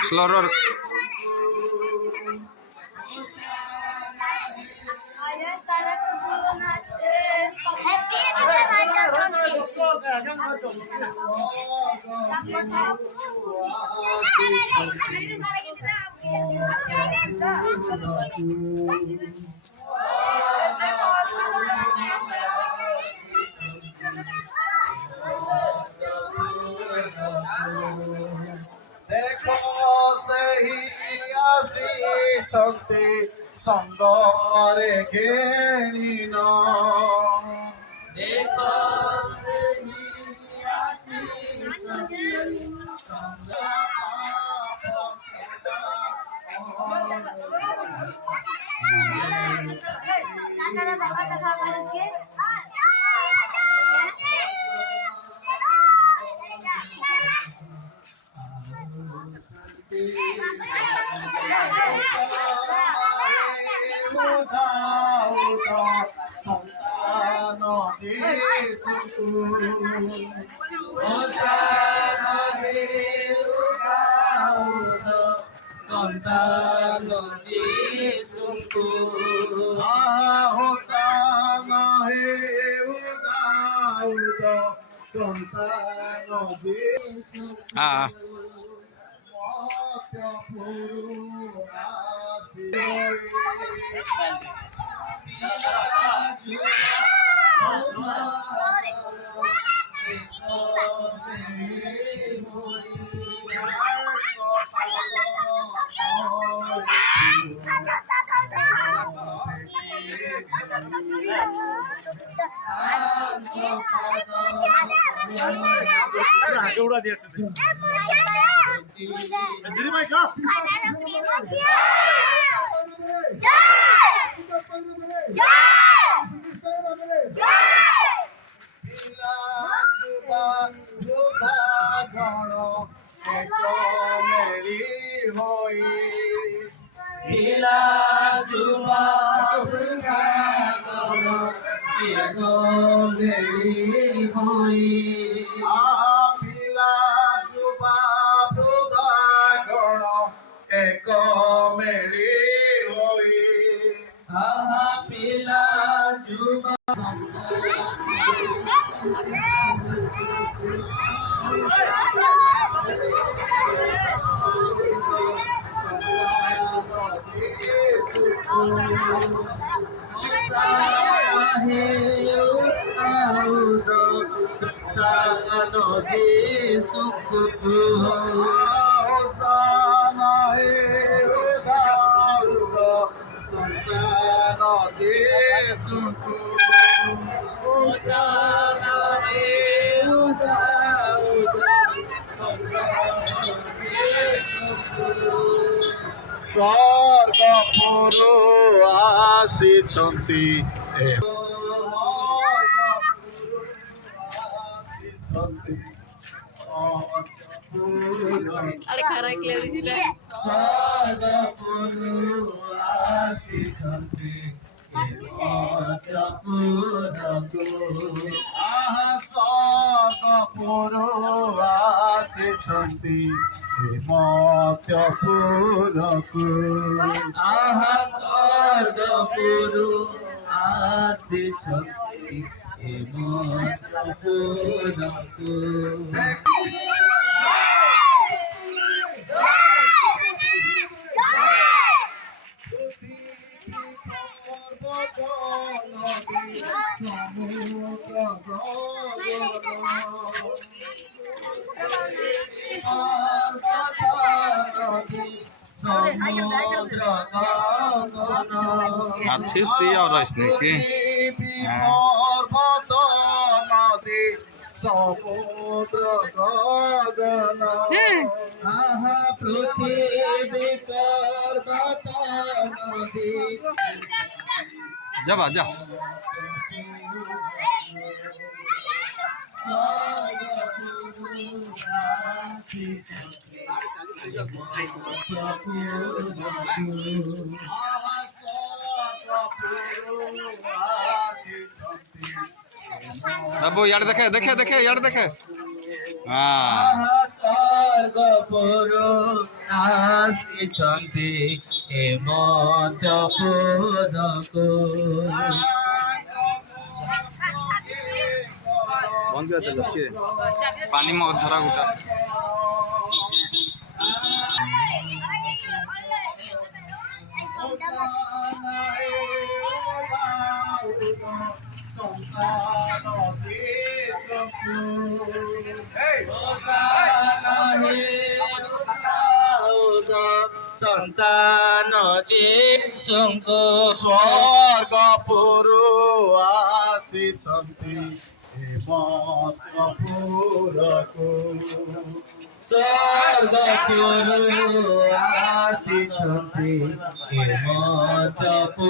Seloror. देखो सही आसी चलते संगरे घेणीन देखो संतान Yesusku Hosana he Uda Santana Yesu Motya Puru উড়া দিয়েছে দিদি ভাই সব ସ୍ୱର୍ଗପୁରୁ ଆସିଛନ୍ତି Ada karai kelihatan di sini. ସ୍ୱର୍ଗପୁରୁ ଆସିଛନ୍ତି ସ୍ୱର୍ଗପୁରୁ ଆସିଛନ୍ତି ମତ୍ୟପୁରକୁ स्वर्गपुरु आसिछन्ति मत्पुरको আছিস তুই আর আইস নাকি পর্বত নদী সমুদ্র গগন আহা পৃথিবী পর্বত নদী যাবা যা বাবু ইয়ার দেখে দেখে দেখে ইয়ার দেখে হ্যাঁ ସ୍ୱର୍ଗପୁରୁ ଆସିଛନ୍ତି ଏ ମଦପୁରକୁ। पानी में धरा गुटा ସନ୍ତାନ ଯୀଶୁଙ୍କୁ ସ୍ୱର୍ଗପୁରୁ ଆସିଛନ୍ତି ମଦପୁରକୁ। ସ୍ୱର୍ଗପୁରୁ ଆସିଛନ୍ତି ଏ ମଦପୁରକୁ।